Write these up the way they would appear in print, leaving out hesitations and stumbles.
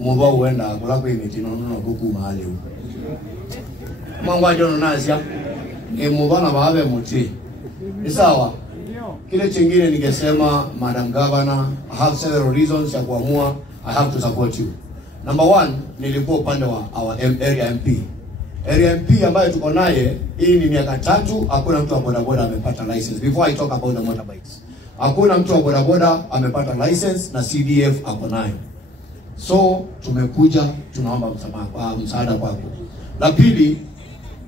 Mwa uenda kula kwa imiti nono kuku mahali huko. Mangwa jono nazia mwa na baadhi muti. Ni sawa. Kile chingine ningesema, Madam Governor, I have several reasons ya kuamua I have to support you. Number one, nilikuwa upande wa our area MP. Area MP ambayo tuko naye, hii ni miaka 3, hakuna mtu wa bodaboda amepata license. Before I talk about the motorbikes, hakuna mtu wa bodaboda amepata license na CDF ako nayo. So tumekuja tunaomba msaada kwako. La pili,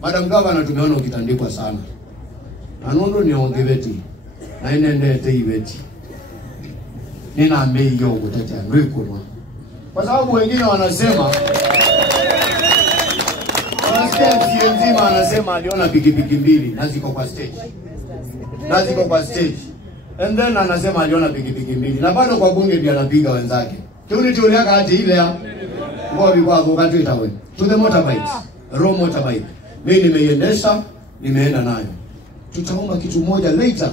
Madam Governor, tumeona ukitandikwa sana. Anondo ni ongeveti. Na inendete ibeti. Nina amei yo kutetea nwekunwa. Kwa sababu wengine wanasema nzima anasema aliona pikipiki mbili na ziko kwa stage. And then anasema aliona pikipiki mbili na bado kwa bunge ndiye anapiga wenzake. Tuli yaka hati ile ya ngobi kwa wakati itawe. To the motorbikes, raw motorbike. Mimi nimeiendesha, nimeenda nayo. Tutaomba kitu moja later.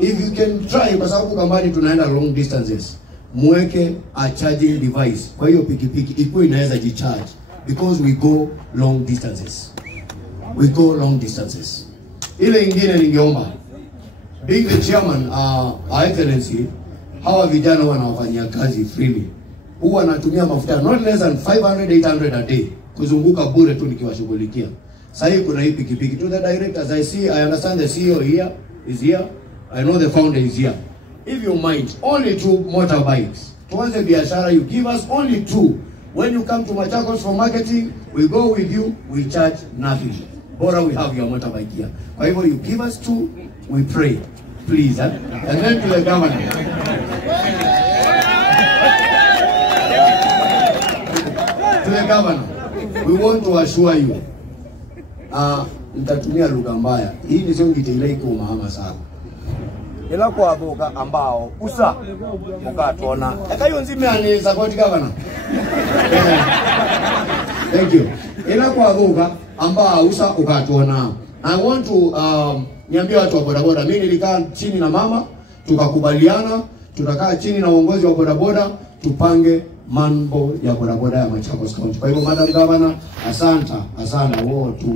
If you can try, kwa sababu kambani tunaenda long distances, muweke a charging device. Kwa hiyo pikipiki ikuwe inaweza jicharge, because we go long distances. Ile ingine ningeomba, being the chairman, excellency, hawa vijana wanawafanyia kazi freely. Huwa anatumia mafuta not less than 500-800 a day kuzunguka bure tu nikiwashughulikia. Sasa hii kuna hii pikipiki. To the directors, I understand the CEO here is here. I know the founder is here. If you mind, only 2 motorbikes. Tuanze biashara, you give us only 2. When you come to Machakos for marketing, we go with you, we charge nothing. Bora we have your motorbike here. However, you give us 2, we pray. Please, And then to the governor. To the governor, we want to assure you, nitatumia lugha mbaya. Hii ni sio ngitile iko mahama sana. Ila kwa boga ambao usa mukatona ekayo nzime ani support governor. Thank you. Ila kwa boga ambao usa ukatona. I want to niambie watu wa bodaboda, mimi nilikaa chini na mama tukakubaliana, tutakaa chini na uongozi wa bodaboda tupange mambo ya bodaboda ya Machakos County. Kwa hivyo Madam Governor, asante wote.